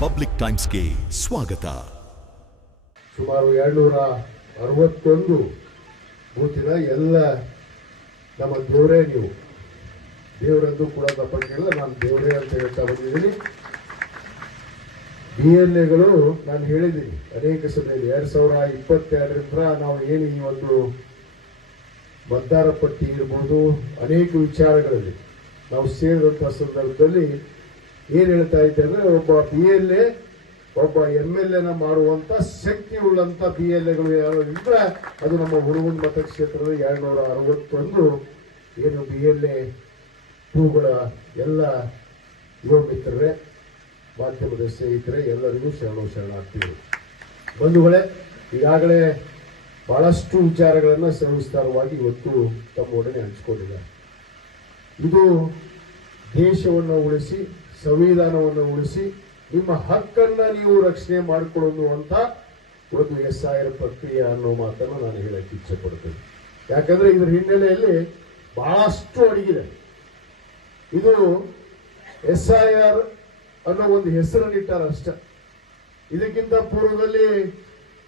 Public ಟೈಮ್ಸ್ಗೆ ಸ್ವಾಗತ. ಸುಮಾರು 261 ಬೂತಿನ ಎಲ್ಲ ನಮ್ಮ ದೇವರೇ, ನೀವು ದೇವರೆಂದು ಕೂಡ ತಪ್ಪಕ್ಕಿಲ್ಲ, ನಾನು ದೇವರೇ ಅಂತ ಹೇಳ್ತಾ ಬಂದಿದ್ದೀನಿ. BLAಗಳು ನಾನು ಹೇಳಿದ್ದೀನಿ ಅನೇಕ ಸಭೆಯಲ್ಲಿ 2022ರಿಂದ ನಾವು ಏನು ಈ ಒಂದು ಮತದಾರ ಪಟ್ಟಿ ಇರ್ಬೋದು, ಅನೇಕ ವಿಚಾರಗಳಲ್ಲಿ ನಾವು ಸೇರಿದಂತಹ ಸಂದರ್ಭದಲ್ಲಿ ಏನ್ ಹೇಳ್ತಾ ಇದ್ದೆ ಅಂದ್ರೆ, ಒಬ್ಬ BLA ಒಬ್ಬ MLAನ ಮಾಡುವಂತ ಶಕ್ತಿ ಉಳ್ಳಂತ BLAಗಳು ಯಾರು ಇದ್ರೆ ಅದು ನಮ್ಮ ಹುಡುಗನ ಮತಕ್ಷೇತ್ರದ 261 ಏನು BLA ಟೂಗಳ ಎಲ್ಲ ಯುವ ಮಿತ್ರರೇ, ಮಾಧ್ಯಮದ ಸ್ನೇಹಿತರೆ, ಎಲ್ಲರಿಗೂ ಶರಣಾಗ್ತೀವಿ. ಬಂಧುಗಳೇ, ಈಗಾಗಲೇ ಬಹಳಷ್ಟು ವಿಚಾರಗಳನ್ನು ಸವಿಸ್ತಾರವಾಗಿ ಇವತ್ತು ತಮ್ಮೊಡನೆ ಹಂಚಿಕೊಂಡಿದ್ದಾರೆ. ಇದು ದೇಶವನ್ನು ಉಳಿಸಿ, ಸಂವಿಧಾನವನ್ನು ಉಳಿಸಿ, ನಿಮ್ಮ ಹಕ್ಕನ್ನ ನೀವು ರಕ್ಷಣೆ ಮಾಡಿಕೊಳ್ಳೋದು ಅಂತ ಒಂದು SIR ಪ್ರಕ್ರಿಯೆ ಅನ್ನೋ ಮಾತನ್ನು ನಾನು ಹೇಳಕ್ಕೆ ಇಚ್ಛೆ ಪಡ್ತೇನೆ. ಯಾಕಂದ್ರೆ ಇದರ ಹಿನ್ನೆಲೆಯಲ್ಲಿ ಬಹಳಷ್ಟು ಅಡಗಿದೆ. ಇದು SIR ಅನ್ನೋ ಒಂದು ಹೆಸರನ್ನಿಟ್ಟಾರ ಅಷ್ಟೇ. ಇದಕ್ಕಿಂತ ಪೂರ್ವದಲ್ಲಿ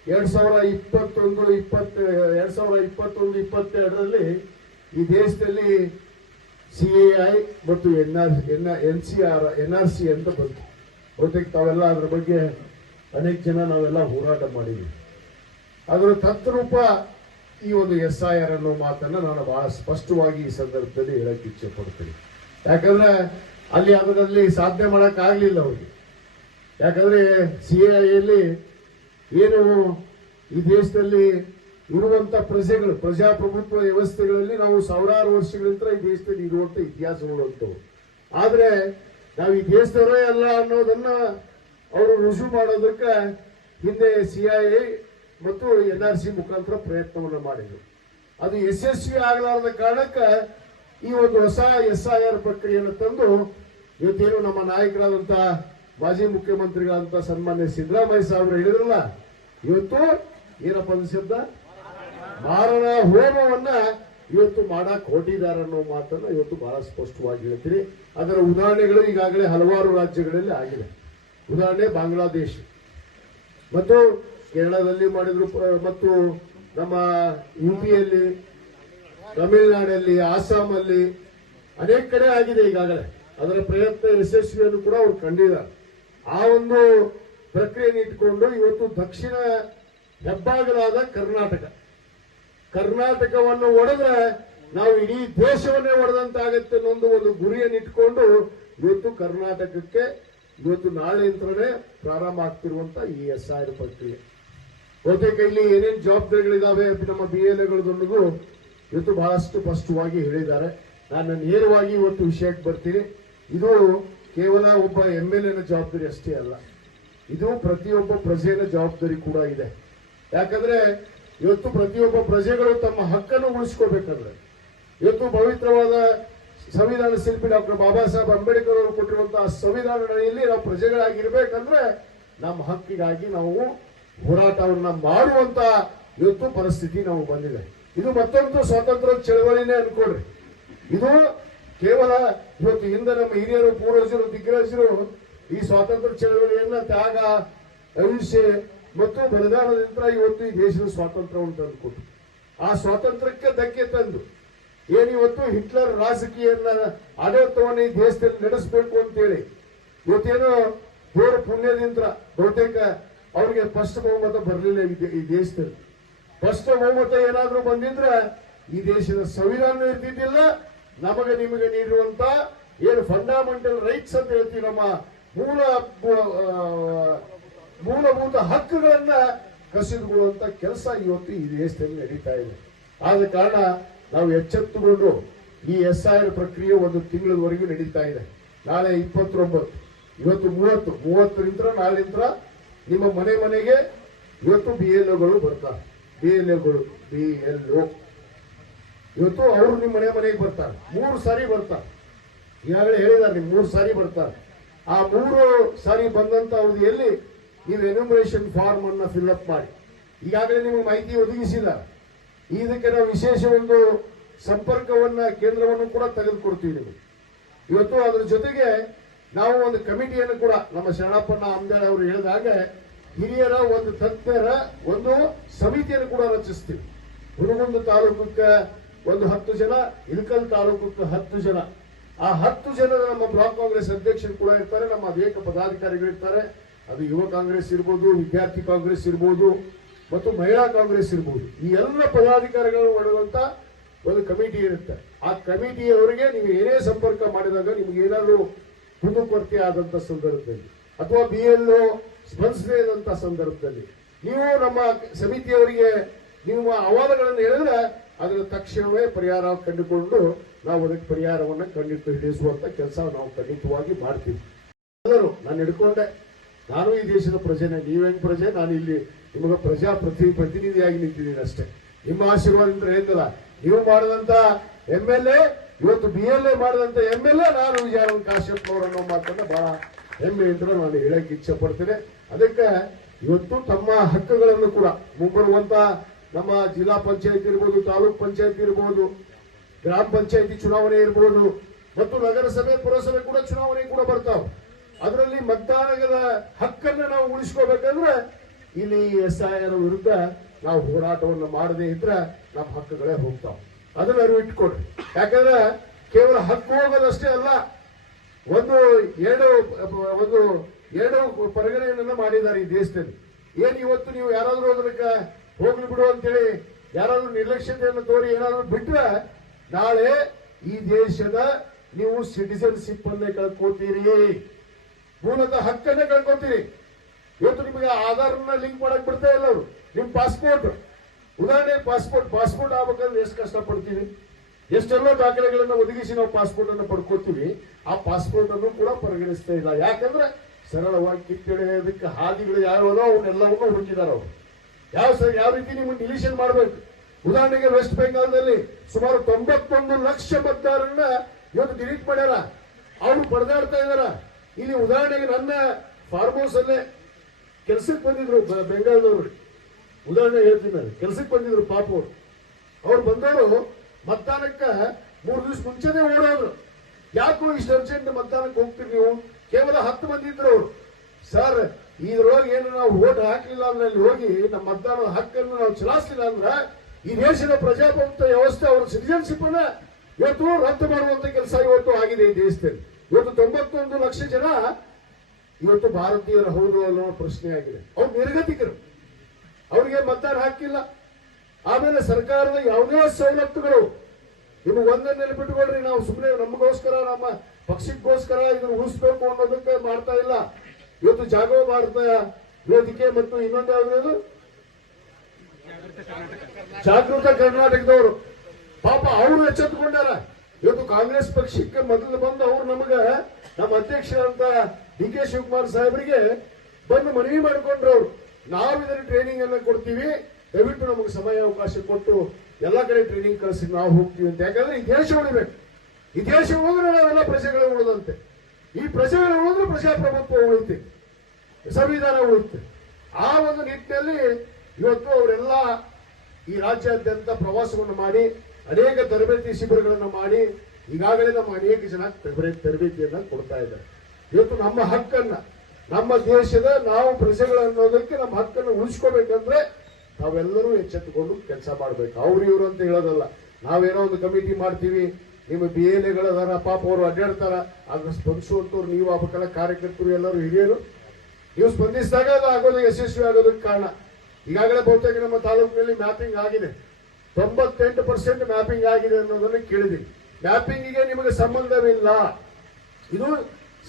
2021-22ರಲ್ಲಿ ಈ ದೇಶದಲ್ಲಿ CAI ಮತ್ತು NRC ಅಂತ ಬಂತು. ಬಹುತೇಕ ತಾವೆಲ್ಲ ಅದ್ರ ಬಗ್ಗೆ ಅನೇಕ ಜನ ನಾವೆಲ್ಲ ಹೋರಾಟ ಮಾಡಿದ್ವಿ. ಅದರ ತತ್ವರೂಪ ಈ ಒಂದು SIR ಅನ್ನೋ ಮಾತನ್ನ ನಾನು ಬಹಳ ಸ್ಪಷ್ಟವಾಗಿ ಈ ಸಂದರ್ಭದಲ್ಲಿ ಹೇಳಕ್ಕೆ ಇಚ್ಛೆ ಪಡ್ತೀನಿ. ಯಾಕಂದ್ರೆ ಅದರಲ್ಲಿ ಸಾಧನೆ ಮಾಡಕ್ ಆಗ್ಲಿಲ್ಲ ಅವ್ರಿಗೆ. ಯಾಕಂದ್ರೆ CAIಯಲ್ಲಿ ಏನು ಈ ದೇಶದಲ್ಲಿ ಇರುವಂತ ಪ್ರಜೆಗಳು, ಪ್ರಜಾಪ್ರಭುತ್ವ ವ್ಯವಸ್ಥೆಗಳಲ್ಲಿ ನಾವು ಸಾವಿರಾರು ವರ್ಷಗಳಿಂದ ಈ ದೇಶದಲ್ಲಿ ಇರುವಂತ ಇತಿಹಾಸಗಳು ಅಂತವು. ಆದ್ರೆ ನಾವು ಈ ದೇಶದವರೇ ಅಲ್ಲ ಅನ್ನೋದನ್ನ ಅವರು ರುಜು ಮಾಡೋದಕ್ಕೆ ಹಿಂದೆ CIA ಮತ್ತು NRC ಮುಖಾಂತರ ಪ್ರಯತ್ನವನ್ನು ಮಾಡಿದ್ರು. ಅದು ಯಶಸ್ವಿ ಆಗಲಾರದ ಕಾರಣಕ್ಕೆ ಈ ಒಂದು ಹೊಸ SIR ಪ್ರಕ್ರಿಯೆಯನ್ನು ತಂದು ಇವತ್ತೇನು ನಮ್ಮ ನಾಯಕರಾದಂತ ಮಾಜಿ ಮುಖ್ಯಮಂತ್ರಿಗಳಂತ ಸನ್ಮಾನ್ಯ ಸಿದ್ದರಾಮಯ್ಯ ಸಾಹೇಬರು ಹೇಳಿದ್ರಲ್ಲ, ಇವತ್ತು ಏನಪ್ಪ ಶಬ್ದ ಮಾರಣ ಹೋಮವನ್ನ ಇವತ್ತು ಮಾಡಕ್ ಹೊರಟಿದ್ದಾರೆ ಅನ್ನೋ ಮಾತನ್ನ ಇವತ್ತು ಬಹಳ ಸ್ಪಷ್ಟವಾಗಿ ಹೇಳ್ತೀನಿ. ಅದರ ಉದಾಹರಣೆಗಳು ಈಗಾಗಲೇ ಹಲವಾರು ರಾಜ್ಯಗಳಲ್ಲಿ ಆಗಿದೆ. ಉದಾಹರಣೆ ಬಾಂಗ್ಲಾದೇಶ ಮತ್ತು ಕೇರಳದಲ್ಲಿ ಮಾಡಿದ್ರು, ಮತ್ತು ನಮ್ಮ UPಯಲ್ಲಿ, ತಮಿಳುನಾಡಲ್ಲಿ, ಆಸಾಮಲ್ಲಿ ಅನೇಕ ಕಡೆ ಆಗಿದೆ ಈಗಾಗಲೇ. ಅದರ ಪ್ರಯತ್ನ ಯಶಸ್ವಿಯನ್ನು ಕೂಡ ಅವರು ಕಂಡಿದ್ದಾರೆ. ಆ ಒಂದು ಪ್ರಕ್ರಿಯೆಯನ್ನು ಇಟ್ಕೊಂಡು ಇವತ್ತು ದಕ್ಷಿಣ ಹೆಬ್ಬಾಗಲಾದ ಕರ್ನಾಟಕವನ್ನು ಒಡೆದ್ರೆ ನಾವು ಇಡೀ ದೇಶವನ್ನೇ ಒಡೆದಂತಾಗತ್ತೆ ಅನ್ನೋ ಒಂದು ಗುರಿಯನ್ನು ಇಟ್ಕೊಂಡು ಇವತ್ತು ಕರ್ನಾಟಕಕ್ಕೆ ಇವತ್ತು ನಾಳೆಯಿಂದಲೇ ಪ್ರಾರಂಭ ಆಗ್ತಿರುವಂತ ಈ SIR ಪ್ರಕ್ರಿಯೆ. ಬಹುತೇಕ ಇಲ್ಲಿ ಏನೇನು ಜವಾಬ್ದಾರಿಗಳಿದಾವೆ ನಮ್ಮ BLAಗಳದೊಂದಿಗೂ ಇವತ್ತು ಬಹಳಷ್ಟು ಸ್ಪಷ್ಟವಾಗಿ ಹೇಳಿದ್ದಾರೆ. ನಾನು ನೇರವಾಗಿ ಇವತ್ತು ವಿಷಯಕ್ಕೆ ಬರ್ತೀನಿ. ಇದು ಕೇವಲ ಒಬ್ಬ MLAನ ಜವಾಬ್ದಾರಿ ಅಷ್ಟೇ ಅಲ್ಲ, ಇದು ಪ್ರತಿಯೊಬ್ಬ ಪ್ರಜೆಯ ಜವಾಬ್ದಾರಿ ಕೂಡ ಇದೆ. ಯಾಕಂದ್ರೆ ಇವತ್ತು ಪ್ರತಿಯೊಬ್ಬ ಪ್ರಜೆಗಳು ತಮ್ಮ ಹಕ್ಕನ್ನು ಉಳಿಸ್ಕೋಬೇಕಂದ್ರೆ, ಇವತ್ತು ಪವಿತ್ರವಾದ ಸಂವಿಧಾನ ಶಿಲ್ಪಿ ಡಾಕ್ಟರ್ ಬಾಬಾ ಸಾಹೇಬ್ ಅಂಬೇಡ್ಕರ್ ಅವರು ಕೊಟ್ಟಿರುವಂತಹ ಸಂವಿಧಾನ ಅಡಿಯಲ್ಲಿ ನಾವು ಪ್ರಜೆಗಳಾಗಿರ್ಬೇಕಂದ್ರೆ ನಮ್ಮ ಹಕ್ಕಿಗಾಗಿ ನಾವು ಹೋರಾಟವನ್ನ ಮಾಡುವಂತ ಇವತ್ತು ಪರಿಸ್ಥಿತಿ ನಾವು ಬಂದಿದೆ. ಇದು ಮತ್ತೊಂದು ಸ್ವಾತಂತ್ರ್ಯ ಚಳವಳಿನೇ ಅನ್ಕೊಳ್ರಿ. ಇದು ಕೇವಲ ಇವತ್ತು ಹಿಂದೆ ನಮ್ಮ ಹಿರಿಯರು, ಪೂರ್ವಜರು, ದಿಗ್ಗಜರು ಈ ಸ್ವಾತಂತ್ರ್ಯ ಚಳವಳಿಯನ್ನ ತ್ಯಾಗ, ಅಹಿಂಸೆ ಮತ್ತು ಬಲಿದಾನದಿಂದ ಇವತ್ತು ಈ ದೇಶದ ಸ್ವಾತಂತ್ರ್ಯವನ್ನು ತಂದುಕೊಟ್ಟು, ಆ ಸ್ವಾತಂತ್ರ್ಯಕ್ಕೆ ಧಕ್ಕೆ ತಂದು ಏನಿವತ್ತು ಹಿಟ್ಲರ್ ರಾಜಕೀಯನ್ನ ಆಡಳಿತವನ್ನು ಈ ದೇಶದಲ್ಲಿ ನಡೆಸಬೇಕು ಅಂತೇಳಿ ಇವತ್ತೇನೋ ದೇವರ ಪುಣ್ಯದಿಂದ ಬಹುತೇಕ ಅವರಿಗೆ ಸ್ಪಷ್ಟ ಬಹುಮತ ಬರಲಿಲ್ಲ ಈ ದೇಶದಲ್ಲಿ. ಸ್ಪಷ್ಟ ಬಹುಮತ ಏನಾದ್ರೂ ಬಂದಿದ್ರೆ ಈ ದೇಶದ ಸಂವಿಧಾನ ಇರ್ತಿದ್ದಿಲ್ಲ. ನಮಗೆ ನಿಮಗೆ ನೀಡಿರುವಂತ ಏನು ಫಂಡಮೆಂಟಲ್ ರೈಟ್ಸ್ ಅಂತ ಹೇಳ್ತೀವಿ, ನಮ್ಮ ಮೂಲಭೂತ ಹಕ್ಕುಗಳನ್ನ ಕಸಿದುಕೊಳ್ಳುವಂತ ಕೆಲಸ ಇವತ್ತು ಈ ದೇಶದಲ್ಲಿ ನಡೀತಾ ಇದೆ. ಆದ ಕಾರಣ ನಾವು ಎಚ್ಚೆತ್ತುಕೊಂಡು ಈ SIR ಪ್ರಕ್ರಿಯೆ ಒಂದು ತಿಂಗಳವರೆಗೂ ನಡೀತಾ ಇದೆ. ನಾಳೆ 29, ಇವತ್ತು 30ರಿಂದ ನಾಳಿಂದ ನಿಮ್ಮ ಮನೆಗೆ ಇವತ್ತು BLOಗಳು ಬರ್ತಾರೆ. BLO ಇವತ್ತು ಅವರು ನಿಮ್ಮ ಮನೆಗೆ ಬರ್ತಾರೆ. 3 ಸಾರಿ ಬರ್ತಾರೆ. ಈಗಾಗಲೇ ಹೇಳಿದ್ದಾರೆ, ನಿಮ್ 3 ಸಾರಿ ಬರ್ತಾರೆ. ಆ 3 ಸಾರಿ ಬಂದಂತ ಅವಧಿಯಲ್ಲಿ ನೀವು ಎನ್ಯುಮರೇಷನ್ ಫಾರ್ಮ್ ಅನ್ನ ಫಿಲ್ಅಪ್ ಮಾಡಿ ಈಗಾಗಲೇ ನಿಮಗೆ ಮಾಹಿತಿ ಒದಗಿಸಿದ್ದಾರೆ. ಇದಕ್ಕೆ ನಾವು ವಿಶೇಷ ಒಂದು ಸಂಪರ್ಕವನ್ನ ಕೇಂದ್ರವನ್ನು ಕೂಡ ತೆಗೆದುಕೊಡ್ತೀವಿ ನಿಮಗೆ. ಇವತ್ತು ಅದರ ಜೊತೆಗೆ ನಾವು ಒಂದು ಕಮಿಟಿಯನ್ನು ಕೂಡ ನಮ್ಮ ಶರಣಪ್ಪಣ್ಣ ಅಂಬೇಡ್ ಅವರು ಹೇಳಿದಾಗ ಹಿರಿಯರ ಒಂದು ತಜ್ಞರ ಒಂದು ಸಮಿತಿಯನ್ನು ಕೂಡ ರಚಿಸ್ತೀವಿ. ಹುನಗುಂದ ತಾಲೂಕಕ್ಕೆ ಒಂದು 10 ಜನ, ಇಳಕಲ್ ತಾಲೂಕಕ್ಕೆ 10 ಜನ. ಆ 10 ಜನ ನಮ್ಮ ಬ್ಲಾಕ್ ಕಾಂಗ್ರೆಸ್ ಅಧ್ಯಕ್ಷರು ಕೂಡ ಇರ್ತಾರೆ, ನಮ್ಮ ಅನೇಕ ಪದಾಧಿಕಾರಿಗಳು ಇರ್ತಾರೆ. ಅದು ಯುವ ಕಾಂಗ್ರೆಸ್ ಇರ್ಬೋದು, ವಿದ್ಯಾರ್ಥಿ ಕಾಂಗ್ರೆಸ್ ಇರ್ಬೋದು ಮತ್ತು ಮಹಿಳಾ ಕಾಂಗ್ರೆಸ್ ಇರ್ಬೋದು. ಈ ಎಲ್ಲ ಪದಾಧಿಕಾರಿಗಳನ್ನು ಮಾಡುವಂತ ಒಂದು ಕಮಿಟಿ ಇರುತ್ತೆ. ಆ ಕಮಿಟಿಯವರಿಗೆ ನೀವು ಏನೇ ಸಂಪರ್ಕ ಮಾಡಿದಾಗ ನಿಮ್ಗೆ ಏನಾದರೂ ಕುಂದುಕೊರತೆ ಆದಂತ ಸಂದರ್ಭದಲ್ಲಿ ಅಥವಾ BLO ಸ್ಪಂದಿಸದೇ ಇದ್ದಂತ ಸಂದರ್ಭದಲ್ಲಿ ನೀವು ನಮ್ಮ ಸಮಿತಿಯವರಿಗೆ ನಿಮ್ಮ ಅಹವಾಲುಗಳನ್ನು ಹೇಳಿದ್ರೆ ಅದರ ತಕ್ಷಣವೇ ಪರಿಹಾರ ಕಂಡುಕೊಂಡು ನಾವು ಅದಕ್ಕೆ ಪರಿಹಾರವನ್ನು ಕಂಡಿಟ್ಟು ಹಿಡಿಸುವಂತ ಕೆಲಸ ನಾವು ಖಂಡಿತವಾಗಿ ಮಾಡ್ತೀವಿ. ಎಲ್ಲರೂ ನಾನು ಹಿಡ್ಕೊಂಡೆ, ನಾನು ಈ ದೇಶದ ಪ್ರಜೆನೇ, ನೀವೇನ್ ಪ್ರಜೆ, ನಾನು ಇಲ್ಲಿ ನಿಮಗೆ ಪ್ರತಿನಿಧಿಯಾಗಿ ನಿಂತಿದ್ದೀನಿ ಅಷ್ಟೇ. ನಿಮ್ಮ ಆಶೀರ್ವಾದದಿಂದ ಏನಿಲ್ಲ, ನೀವು ಮಾಡಿದಂತ MLA ಇವತ್ತು BLA ಮಾಡಿದಂತ MLA ನಾನು ವಿಜಯಾನಂದ ಕಾಶ್ಯಪ್ ಅವರನ್ನು ಮಾತನ್ನ ಬಹಳ ಹೆಮ್ಮೆಯಿಂದ ನಾನು ಹೇಳಕ್ ಇಚ್ಛೆ ಪಡ್ತೇನೆ. ಅದಕ್ಕೆ ಇವತ್ತು ತಮ್ಮ ಹಕ್ಕುಗಳನ್ನು ಕೂಡ ಮುಂಬರುವಂತ ನಮ್ಮ ಜಿಲ್ಲಾ ಪಂಚಾಯತ್ ಇರ್ಬೋದು, ತಾಲೂಕ್ ಪಂಚಾಯತ್ ಇರ್ಬೋದು, ಗ್ರಾಮ ಪಂಚಾಯತಿ ಚುನಾವಣೆ ಇರ್ಬೋದು ಮತ್ತು ನಗರಸಭೆ ಪುರಸಭೆ ಕೂಡ ಚುನಾವಣೆ ಕೂಡ ಬರ್ತಾವೆ. ಅದರಲ್ಲಿ ಮತದಾನದ ಹಕ್ಕನ್ನು ನಾವು ಉಳಿಸ್ಕೋಬೇಕಂದ್ರೆ ಇಲ್ಲಿ SIR ವಿರುದ್ಧ ನಾವು ಹೋರಾಟವನ್ನು ಮಾಡದೇ ಇದ್ರೆ ನಮ್ಮ ಹಕ್ಕುಗಳೇ ಹೋಗ್ತಾವ. ಅದನ್ನ ಅರಿವು ಇಟ್ಕೊಡ್ರಿ. ಯಾಕಂದ್ರೆ ಕೇವಲ ಹಕ್ಕು ಹೋಗೋದಷ್ಟೇ ಅಲ್ಲ, ಒಂದು ಎರಡು ಪರಿಗಣನೆಯನ್ನ ಮಾಡಿದ್ದಾರೆ ಈ ದೇಶದಲ್ಲಿ. ಏನ್ ಇವತ್ತು ನೀವು ಯಾರಾದ್ರೂ ಅದಕ್ಕೆ ಹೋಗ್ಲಿ ಬಿಡು ಅಂತೇಳಿ ಯಾರಾದ್ರೂ ನಿರ್ಲಕ್ಷ್ಯತೆಯನ್ನು ತೋರಿ ಏನಾದ್ರೂ ಬಿಟ್ರೆ ನಾಳೆ ಈ ದೇಶದ ನೀವು ಸಿಟಿಸನ್ಶಿಪ್ ಅನ್ನೇ ಕಳ್ಕೊತೀರಿ, ಮೂಲತಃ ಹಕ್ಕನ್ನೇ ಕಳ್ಕೊತೀರಿ. ಇವತ್ತು ನಿಮಗೆ ಆಧಾರ್ನ ಲಿಂಕ್ ಮಾಡಕ್ ಬಿಡ್ತಾ ಇಲ್ಲ ಅವರು. ನಿಮ್ ಪಾಸ್ಪೋರ್ಟ್ ಉದಾಹರಣೆ ಪಾಸ್ಪೋರ್ಟ್ ಆಗ್ಬೇಕಂದ್ರೆ ಎಷ್ಟು ಕಷ್ಟ ಪಡ್ತೀವಿ, ಎಷ್ಟೆಲ್ಲ ದಾಖಲೆಗಳನ್ನ ಒದಗಿಸಿ ನಾವು ಪಾಸ್ಪೋರ್ಟ್ ಅನ್ನು ಪಡ್ಕೋತೀವಿ. ಆ ಪಾಸ್ಪೋರ್ಟ್ ಅನ್ನು ಕೂಡ ಪರಿಗಣಿಸ್ತಾ ಇಲ್ಲ. ಯಾಕಂದ್ರೆ ಸರಳವಾಗಿ ಕಿತ್ತೆಳೆಯೋದಕ್ಕೆ ಹಾದಿಗಳು ಯಾವ್ಯಾವ ಅವನ್ನೆಲ್ಲವನ್ನೂ ಹುಡುಕಿದಾರ ಅವರು. ಯಾವ ರೀತಿ ನಿಮ್ಮನ್ನು ಡಿಲೀಷನ್ ಮಾಡಬೇಕು. ಉದಾಹರಣೆಗೆ ವೆಸ್ಟ್ ಬೆಂಗಾಲ್ದಲ್ಲಿ ಸುಮಾರು 91 ಲಕ್ಷ ಮತದಾರರನ್ನ ಇವತ್ತು ಡಿಲೀಟ್ ಮಾಡ್ಯಾರ. ಅವರು ಪಡೆದಾಡ್ತಾ ಇದಾರ. ಇಲ್ಲಿ ಉದಾಹರಣೆಗೆ ನನ್ನ ಫಾರ್ಮ್ ಹೌಸ್ ಅಲ್ಲೇ ಕೆಲಸಕ್ಕೆ ಬಂದಿದ್ರು ಬೆಂಗಾಲ್ದವ್ರು. ಉದಾಹರಣೆ ಹೇಳ್ತೀನಿ, ನಾನು ಕೆಲಸಕ್ಕೆ ಬಂದಿದ್ರು ಪಾಪ ಅವ್ರು ಬಂದವರು ಮತದಾನಕ್ಕೆ 3 ದಿವಸ ಮುಂಚೆನೆ ಓಡೋದ್ರು. ಯಾಕೋ ಇಷ್ಟು ಅರ್ಜೆಂಟ್ ಮತದಾನಕ್ಕೆ ಹೋಗ್ತೀರಿ ನೀವು? ಕೇವಲ 10 ಮಂದಿ ಇದ್ರು ಅವರು. ಸರ್, ಇದ್ರೊಳಗೆ ಏನು ನಾವು ಓಟ್ ಹಾಕಲಿಲ್ಲ ಅಂದ್ರೆ ಅಲ್ಲಿ ಹೋಗಿ ನಮ್ಮ ಮತದಾನದ ಹಕ್ಕನ್ನು ನಾವು ಚಲಾಯಿಸಲಿಲ್ಲ ಅಂದ್ರೆ ಈ ದೇಶದ ಪ್ರಜಾಪ್ರಭುತ್ವ ವ್ಯವಸ್ಥೆ ಅವರ ಸಿಟಿಜನ್ಶಿಪ್ ಅನ್ನ ಇವತ್ತು ರದ್ದು ಮಾಡುವಂತ ಕೆಲಸ ಇವತ್ತು ಆಗಿದೆ ಈ ದೇಶದಲ್ಲಿ. ಇವತ್ತು 91 ಲಕ್ಷ ಜನ ಇವತ್ತು ಭಾರತೀಯರ ಹೌದು ಅನ್ನೋ ಪ್ರಶ್ನೆ ಆಗಿದೆ. ಅವ್ರು ನಿರ್ಗತಿಕರು, ಅವ್ರಿಗೆ ಮತದಾನ ಹಾಕಿಲ್ಲ. ಆಮೇಲೆ ಸರ್ಕಾರದ ಯಾವುದೇ ಸವಲತ್ತುಗಳು ನಿಮಗೆ ಒಂದನ್ನು ನೆನಪಿಟ್ಕೊಳ್ರಿ, ನಾವು ಸುಮ್ಮನೆ ನಮಗೋಸ್ಕರ ನಮ್ಮ ಪಕ್ಷಕ್ಕೋಸ್ಕರ ಇದನ್ನು ಉಳಿಸ್ಬೇಕು ಅನ್ನೋದಕ್ಕೆ ಮಾಡ್ತಾ ಇಲ್ಲ. ಇವತ್ತು ಜಾಗೋ ಭಾರತ ವೇದಿಕೆ ಮತ್ತು ಇನ್ನೊಂದು ಯಾವ್ದು ಜಾಗೃತ ಕರ್ನಾಟಕದವರು ಪಾಪ ಅವರು ಎಚ್ಚೆತ್ತುಕೊಂಡಾರ. ಇವತ್ತು ಕಾಂಗ್ರೆಸ್ ಪಕ್ಷಕ್ಕೆ ಮೊದಲು ಬಂದು ಅವರು ನಮ್ಮ ಅಧ್ಯಕ್ಷರಂತ DK ಶಿವಕುಮಾರ್ ಸಾಹೇಬರಿಗೆ ಬಂದು ಮನವಿ ಮಾಡಿಕೊಂಡ್ರು. ಅವರು ನಾವು ಇದನ್ನ ಟ್ರೈನಿಂಗ್ ಅನ್ನ ಕೊಡ್ತೀವಿ, ದಯವಿಟ್ಟು ನಮಗೆ ಸಮಯ ಅವಕಾಶ ಕೊಟ್ಟು ಎಲ್ಲಾ ಕಡೆ ಟ್ರೈನಿಂಗ್ ಕಳಿಸಿ ನಾವು ಹೋಗ್ತೀವಿ ಅಂತ. ಯಾಕಂದ್ರೆ ಈ ದೇಶ ಉಳಿಬೇಕು. ಈ ದೇಶ ಹೋದ್ರೆ ನಾವೆಲ್ಲ ಪ್ರಜೆಗಳು ಉಳಿದಂತೆ. ಈ ಪ್ರಜೆಗಳು ಉಳಿದ್ರೆ ಪ್ರಜಾಪ್ರಭುತ್ವ ಉಳಿಯುತ್ತೆ, ಸಂವಿಧಾನ ಉಳಿಯುತ್ತೆ. ಆ ಒಂದು ನಿಟ್ಟಿನಲ್ಲಿ ಇವತ್ತು ಅವರೆಲ್ಲ ಈ ರಾಜ್ಯಾದ್ಯಂತ ಪ್ರವಾಸವನ್ನು ಮಾಡಿ ಅನೇಕ ತರಬೇತಿ ಶಿಬಿರಗಳನ್ನು ಮಾಡಿ ಈಗಾಗಲೇ ನಮ್ಮ ಅನೇಕ ಜನ ತರಬೇತಿಯನ್ನ ಕೊಡ್ತಾ ಇದ್ದಾರೆ. ಇವತ್ತು ನಮ್ಮ ಹಕ್ಕನ್ನ, ನಮ್ಮ ದೇಶದ ನಾವು ಪ್ರಜೆಗಳು ಅನ್ನೋದಕ್ಕೆ ನಮ್ಮ ಹಕ್ಕನ್ನು ಉಳಿಸ್ಕೋಬೇಕಂದ್ರೆ ನಾವೆಲ್ಲರೂ ಎಚ್ಚೆತ್ತುಕೊಂಡು ಕೆಲಸ ಮಾಡಬೇಕು. ಅವ್ರು ಇವರು ಅಂತ ಹೇಳೋದಲ್ಲ. ನಾವೇನೋ ಒಂದು ಕಮಿಟಿ ಮಾಡ್ತೀವಿ, ನಿಮ್ಮ BLAಗಳದಾರ ಪಾಪ ಅವರು ಅಡ್ಡಾಡ್ತಾರ, ಅದನ್ನ ಸ್ಪಂದಿಸುವಂತವ್ರು ನೀವು ಆಗ್ಬೇಕಲ್ಲ, ಕಾರ್ಯಕರ್ತರು ಎಲ್ಲರೂ ಹಿರಿಯರು. ನೀವು ಸ್ಪಂದಿಸಿದಾಗ ಅದು ಆಗೋದು ಯಶಸ್ವಿ ಆಗೋದಕ್ಕೆ ಕಾರಣ. ಈಗಾಗಲೇ ಬಹುತೇಕ ನಮ್ಮ ತಾಲೂಕಿನಲ್ಲಿ ಮ್ಯಾಪಿಂಗ್ ಆಗಿದೆ, 98% ಮ್ಯಾಪಿಂಗ್ ಆಗಿದೆ ಅನ್ನೋದನ್ನು ಕೇಳಿದೀವಿ. ಮ್ಯಾಪಿಂಗಿಗೆ ನಿಮಗೆ ಸಂಬಂಧವಿಲ್ಲ, ಇದು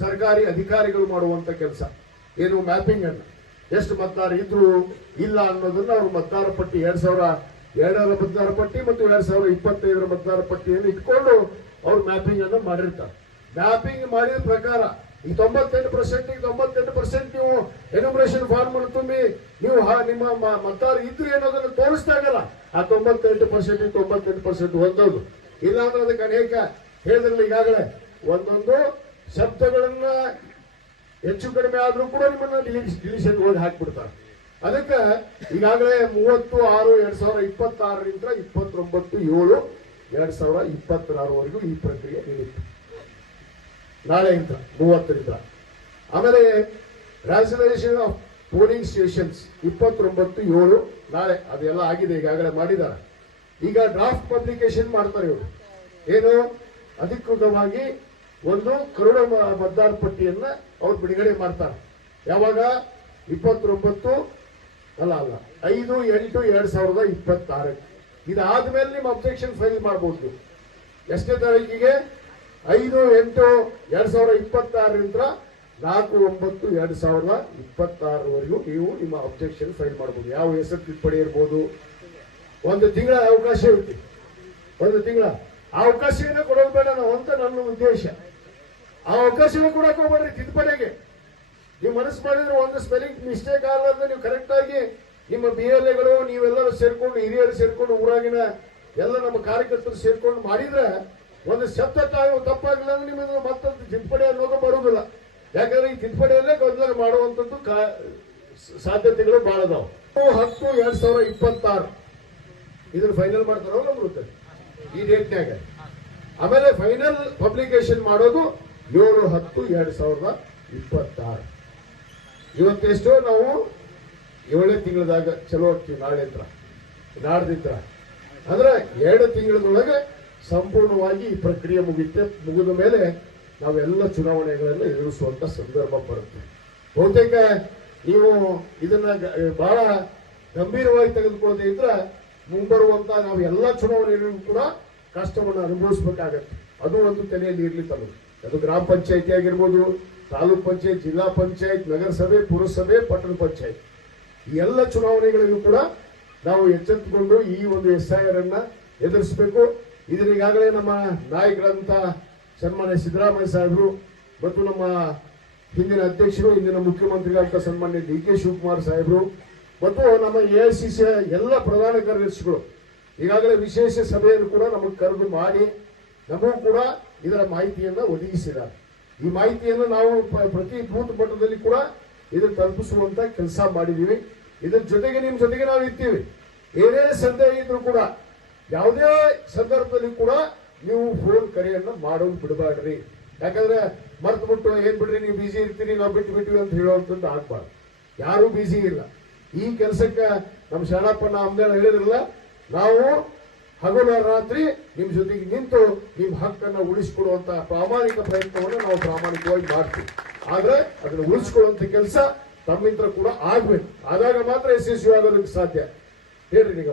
ಸರ್ಕಾರಿ ಅಧಿಕಾರಿಗಳು ಮಾಡುವಂತ ಕೆಲಸ. ಏನು ಮ್ಯಾಪಿಂಗ್ ಅನ್ನ ಎಷ್ಟು ಮತದಾರ ಇದ್ರು ಇಲ್ಲ ಅನ್ನೋದನ್ನ ಅವರು ಮತದಾರ ಪಟ್ಟಿ 2002ರ ಮತದಾರ ಪಟ್ಟಿ ಮತ್ತು 2025ರ ಮತದಾರ ಪಟ್ಟಿಯನ್ನು ಇಟ್ಕೊಂಡು ಅವ್ರು ಮ್ಯಾಪಿಂಗ್ ಅನ್ನು ಮಾಡಿರ್ತಾರೆ. ಮ್ಯಾಪಿಂಗ್ ಮಾಡಿದ ಪ್ರಕಾರ ಈ 98% ನೀವು ಎನ್ಯುಮರೇಷನ್ ಫಾರ್ಮ್ ಅನ್ನು ತುಂಬಿ ನೀವು ನಿಮ್ಮ ಮತದಾರ ಇದ್ರು ಅನ್ನೋದನ್ನು ತೋರಿಸ್ದಾಗಲ್ಲ ಆ 98% ಹೊಂದೋದು. ಇಲ್ಲಾಂದ್ರೆ ಅದಕ್ಕೆ ಅನೇಕ ಹೇಳಿದ್ರಲ್ಲ ಈಗಾಗಲೇ ಒಂದೊಂದು ಶಬ್ದಗಳನ್ನ ಹೆಚ್ಚು ಕಡಿಮೆ ಆದ್ರೂ ಕೂಡ ನಿಮ್ಮನ್ನ ಡಿಲಿಷನ್ ಓದಿ ಹಾಕ್ಬಿಡ್ತಾರೆ. ಅದಕ್ಕೆ ಈಗಾಗಲೇ 30/6/2026ರಿಂದ 29/7/2026ವರೆಗೂ ಈ ಪ್ರಕ್ರಿಯೆ ನಡೆಯುತ್ತೆ. ನಾಳೆಯಿಂದ 30ರಿಂದ. ಆಮೇಲೆ ರಾಷನಲೈಸೇಷನ್ ಆಫ್ ಪೋಲಿಂಗ್ ಸ್ಟೇಷನ್ಸ್ 29/7 ನಾಳೆ ಅದೆಲ್ಲ ಆಗಿದೆ, ಈಗಾಗಲೇ ಮಾಡಿದ್ದಾರೆ. ಈಗ ಡ್ರಾಫ್ಟ್ ಪಬ್ಲಿಕೇಶನ್ ಮಾಡ್ತಾರೆ ಇವರು. ಏನು ಅಧಿಕೃತವಾಗಿ ಒಂದು ಕರಡು ಮತದಾರ ಪಟ್ಟಿಯನ್ನ ಅವ್ರು ಬಿಡುಗಡೆ ಮಾಡ್ತಾರೆ. ಯಾವಾಗ 5/8/2026 ಇದಾದ್ಮೇಲೆ ನಿಮ್ಮ ಅಬ್ಜೆಕ್ಷನ್ ಫೈಲ್ ಮಾಡಬಹುದು. ನೀವು ಎಷ್ಟನೇ ತಾರೀಕಿಗೆ 5/8/2026ರಿಂದ 4/9/2026 ನೀವು ನಿಮ್ಮ ಅಬ್ಜೆಕ್ಷನ್ ಫೈಲ್ ಮಾಡಬಹುದು. ಯಾವ ಹೆಸರು ತಿದ್ದುಪಡಿ ಇರ್ಬೋದು. ಒಂದು ತಿಂಗಳ ಅವಕಾಶ ಇರುತ್ತೆ. ಒಂದು ತಿಂಗಳ ಅವಕಾಶವೇ ಕೊಡೋದು ಬೇಡ ನಾವು ಅಂತ ನನ್ನ ಉದ್ದೇಶ. ಆ ಅವಕಾಶವೇ ಕೊಡಕ್ಕೆ ಹೋಗ್ಬೇಡ್ರಿ. ತಿದ್ದುಪಡಿಗೆ ನೀವು ಮನಸ್ಸು ಮಾಡಿದ್ರೆ ಒಂದು ಸ್ಪೆಲ್ಲಿಂಗ್ ಮಿಸ್ಟೇಕ್ ಆಗಲಾರ್ದೆ ನೀವು ಕರೆಕ್ಟ್ ಆಗಿ ನಿಮ್ಮ BLAಗಳು ನೀವೆಲ್ಲರೂ ಸೇರ್ಕೊಂಡು, ಹಿರಿಯರು ಸೇರ್ಕೊಂಡು, ಊರಾಗಿನ ಎಲ್ಲ ನಮ್ಮ ಕಾರ್ಯಕರ್ತರು ಸೇರ್ಕೊಂಡು ಮಾಡಿದ್ರೆ ಒಂದು ಶಬ್ದ ತಪ್ಪಾಗಿಲ್ಲ ಅಂದ್ರೆ ನಿಮಗೆ ಮತ್ತೊಂದು ತಿದ್ದುಪಡಿ ಅನ್ನೋದು ಬರುವುದಿಲ್ಲ. ಯಾಕಂದ್ರೆ ಈ ತಿದ್ದುಪಡಿಯಲ್ಲೇ ಗೊಂದಲ ಮಾಡುವಂಥದ್ದು ಸಾಧ್ಯತೆಗಳು ಬಹಳ ಅದಾವ. 10/2026 ಇದನ್ನು ಫೈನಲ್ ಮಾಡ್ತಾರಲ್ಲ ಬರುತ್ತೆ ಈ ಡೇಟ್ನ್ಯಾಗ. ಆಮೇಲೆ ಫೈನಲ್ ಪಬ್ಲಿಕೇಶನ್ ಮಾಡೋದು 7/10/2026. ಇವತ್ತೆಷ್ಟು ನಾವು 7ನೇ ತಿಂಗಳದಾಗ ಚಲೋ ಹೋಗ್ತೀವಿ. ನಾಡ್ದಿತ್ರ ಅಂದ್ರೆ 2 ತಿಂಗಳದೊಳಗೆ ಸಂಪೂರ್ಣವಾಗಿ ಈ ಪ್ರಕ್ರಿಯೆ ಮುಗಿದ ಮೇಲೆ ನಾವೆಲ್ಲ ಚುನಾವಣೆಗಳನ್ನು ಎದುರಿಸುವಂತ ಸಂದರ್ಭ ಬರುತ್ತೆ. ಬಹುತೇಕ ನೀವು ಇದನ್ನ ಬಹಳ ಗಂಭೀರವಾಗಿ ತೆಗೆದುಕೊಳ್ಳದೆ ಇದ್ರೆ ಮುಂಬರುವಂತ ನಾವು ಎಲ್ಲ ಚುನಾವಣೆಗಳಿಗೂ ಕೂಡ ಕಷ್ಟವನ್ನು ಅನುಭವಿಸಬೇಕಾಗತ್ತೆ. ಅದು ಒಂದು ತಲೆಯಲ್ಲಿ ಇರ್ಲಿ ತಮಗೆ. ಅದು ಗ್ರಾಮ ಪಂಚಾಯತಿ ಆಗಿರ್ಬೋದು, ತಾಲೂಕ್ ಪಂಚಾಯತ್, ಜಿಲ್ಲಾ ಪಂಚಾಯತ್, ನಗರಸಭೆ, ಪುರಸಭೆ, ಪಟ್ಟಣ ಪಂಚಾಯತ್, ಈ ಎಲ್ಲ ಚುನಾವಣೆಗಳಿಗೂ ಕೂಡ ನಾವು ಎಚ್ಚೆತ್ತುಕೊಂಡು ಈ ಒಂದು SIR ಅನ್ನ ಎದುರಿಸಬೇಕು. ಇದನ್ನ ಈಗಾಗಲೇ ನಮ್ಮ ನಾಯಕರಂತ ಸನ್ಮಾನ್ಯ ಸಿದ್ದರಾಮಯ್ಯ ಸಾಹೇಬರು ಮತ್ತು ನಮ್ಮ ಹಿಂದಿನ ಅಧ್ಯಕ್ಷರು, ಹಿಂದಿನ ಮುಖ್ಯಮಂತ್ರಿಗಳಂತ ಸನ್ಮಾನ್ಯ DK ಶಿವಕುಮಾರ್ ಸಾಹೇಬರು ಮತ್ತು ನಮ್ಮ AICC ಎಲ್ಲ ಪ್ರಧಾನ ಕಾರ್ಯದರ್ಶಿಗಳು ಈಗಾಗಲೇ ವಿಶೇಷ ಸಭೆಯನ್ನು ಕೂಡ ನಮಗೆ ಕರೆದು ಮಾಡಿ ನಮಗೂ ಕೂಡ ಇದರ ಮಾಹಿತಿಯನ್ನ ಒದಗಿಸಿದ್ದಾರೆ. ಈ ಮಾಹಿತಿಯನ್ನು ನಾವು ಪ್ರತಿ ಬೂತ್ ಮಟ್ಟದಲ್ಲಿ ಕೂಡ ಇದನ್ನು ತಲುಪಿಸುವಂತ ಕೆಲಸ ಮಾಡಿದೀವಿ. ಇದ್ರ ಜೊತೆಗೆ ನಿಮ್ಮ ಜೊತೆಗೆ ನಾವು ಇರ್ತೀವಿ. ಏನೇ ಸಂದೇಹ ಇದ್ರೂ ಕೂಡ ಯಾವುದೇ ಸಂದರ್ಭದಲ್ಲಿ ಕೂಡ ನೀವು ಫೋನ್ ಕರೆಯನ್ನ ಮಾಡೋದು ಬಿಡಬಾರ್ರಿ. ಯಾಕಂದ್ರೆ ಮರ್ತು ಬಿಟ್ಟು ಏನ್ ಬಿಡ್ರಿ ನೀವು ಬಿಸಿ ಇರ್ತೀರಿ, ನಾವು ಬಿಟ್ಬಿಟ್ವಿ ಅಂತ ಹೇಳುವಂತದ್ದು ಆಗ್ಬಾರ್ದು. ಯಾರು ಬಿಸಿ ಇಲ್ಲ. ಈ ಕೆಲಸಕ್ಕೆ ನಮ್ಮ ಶರಣಪ್ಪನ ಅಮ್ಮೇಳ ಹೇಳಿದ್ರಲ್ಲ, ನಾವು ಹಗಲ ರಾತ್ರಿ ನಿಮ್ ಜೊತೆಗೆ ನಿಂತು ನಿಮ್ ಹಕ್ಕನ್ನ ಉಳಿಸಿಕೊಡುವಂತ ಪ್ರಾಮಾಣಿಕ ಪ್ರಯತ್ನವನ್ನು ನಾವು ಪ್ರಾಮಾಣಿಕವಾಗಿ ಮಾಡ್ತೀವಿ. ಆದ್ರೆ ಅದನ್ನ ಉಳಿಸಿಕೊಳ್ಳುವಂತ ಕೆಲಸ ತಮ್ಮಿಂದ ಕೂಡ ಆಗ್ಬೇಕು. ಆದಾಗ ಮಾತ್ರ ಯಶಸ್ವಿ ಆಗೋದಕ್ಕೆ ಸಾಧ್ಯ. ಹೇಳ್ರಿ ಈಗ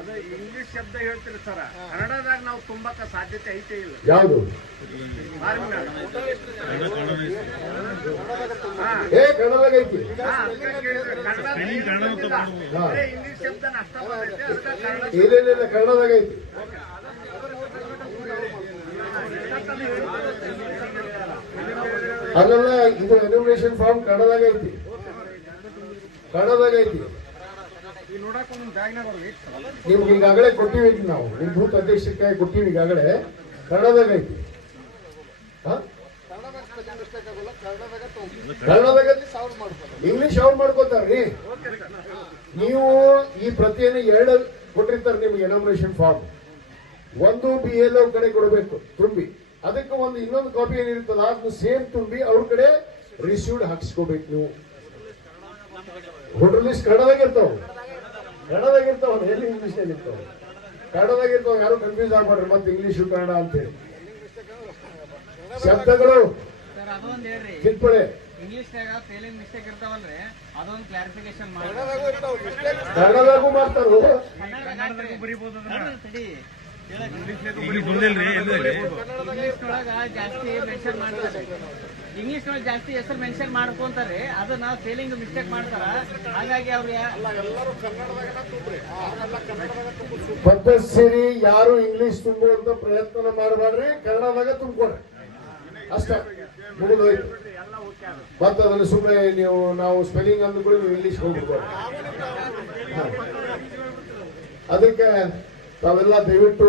ಅದು ಇಂಗ್ಲಿಷ್ ಶಬ್ದ ಹೇಳ್ತೀರಿ ಸರ್, ಕನ್ನಡದಾಗ ನಾವು ತುಂಬಾಕ ಸಾಧ್ಯತೆ ಐತೆ ಇಲ್ಲ. ಯಾವುದು ಕನ್ನಡದಾಗ ಐತಿ? ಇಂಗ್ಲಿಷ್ ಶಬ್ದ ಏನೇನಿಲ್ಲ, ಕನ್ನಡದಾಗ ಐತಿ. ಅಲ್ಲೆಲ್ಲ ಇದು ಎನ್ಯುಮರೇಷನ್ ಫಾರ್ಮ್ ಕನ್ನಡದಾಗ ಐತಿ. ನಿಮ್ಗೆ ಈಗಾಗಲೇ ಕೊಟ್ಟಿವಿ. ನಾವು ನಿಮ್ ಬೂತ್ ಅಧ್ಯಕ್ಷಕ್ಕೆ ಕೊಟ್ಟಿವಿ ಈಗಾಗಲೇ. ಕನ್ನಡದಾಗ ಐತಿ. ಕನ್ನಡದಾಗ ಇಂಗ್ಲಿಷ್ ಅವ್ರು ಮಾಡ್ಕೋತಾರ್ರಿ. ನೀವು ಈ ಪ್ರತಿಯನ್ನು 2 ಕೊಟ್ಟಿರ್ತಾರೆ ನಿಮ್ಗೆ ಎನಾಮಿನೇಷನ್ ಫಾರ್ಮ್. ಒಂದು BLO ಕಡೆ ಕೊಡಬೇಕು ತುಂಬಿ, ಅದಕ್ಕೆ ಒಂದು ಇನ್ನೊಂದು ಕಾಪಿ ಏನಿರ್ತಲ್ಲ ಅದನ್ನು ಸೇಮ್ ತುಂಬಿ ಅವ್ರ ಕಡೆ ರಿಸೀವ್ಡ್ ಹಾಕಿಸ್ಕೋಬೇಕು. ನೀವು ವೋಟರ್ ಲಿಸ್ಟ್ ಕನ್ನಡದಾಗಿರ್ತಾವ, ಎಲ್ಲಿ ಇಂಗ್ಲಿಷ್ ನಲ್ಲಿ ಇರ್ತಾವ, ಕನ್ನಡದಾಗಿರ್ತಾವ. ಯಾರು ಕನ್ಫ್ಯೂಸ್ ಆಗ್ಬಾರ್ದು ಮತ್ತೆ ಇಂಗ್ಲಿಷ್ ಕನ್ನಡ ಅಂತೇಳಿ. ಶಬ್ದಗಳು ತಿಳ್ಪಡೆ ಕನ್ನಡದಾಗೂ ಮಾಡ್ತಾರು. ಇಂಗ್ಲಿಷ್ ನೊಳಗೆ ಜಾಸ್ತಿ ಹೆಸರು ಮೆನ್ಷನ್ ಮಾಡ್ಕೊಂತಾರೆ, ಅದನ್ನ ಸ್ಪೆಲ್ಲಿಂಗ್ ಮಿಸ್ಟೇಕ್ ಮಾಡ್ತಾರ. ಹಾಗಾಗಿ ಅವ್ರು ಪದ್ಧತಿ ಯಾರು ಇಂಗ್ಲಿಷ್ ತುಂಬುವಂತ ಪ್ರಯತ್ನ ಮಾಡಬೇಡ್ರಿ, ಕನ್ನಡದಾಗ ತುಂಬಿಕೊಡ್ರಿ ಅಷ್ಟ. ಮುಗಿದೋಯ್ತು. ಮತ್ತೆ ಅದನ್ನು ಸುಮ್ಮನೆ ನಾವು ಸ್ಪೆಲ್ಲಿಂಗ್ ಅಂದ್ಕೊಂಡು ನೀವು ಇಂಗ್ಲಿಷ್ ಹೋಗ್ಬಿಡ್ಬಾರ್ದು. ಅದಕ್ಕೆ ತಾವೆಲ್ಲ ದಯವಿಟ್ಟು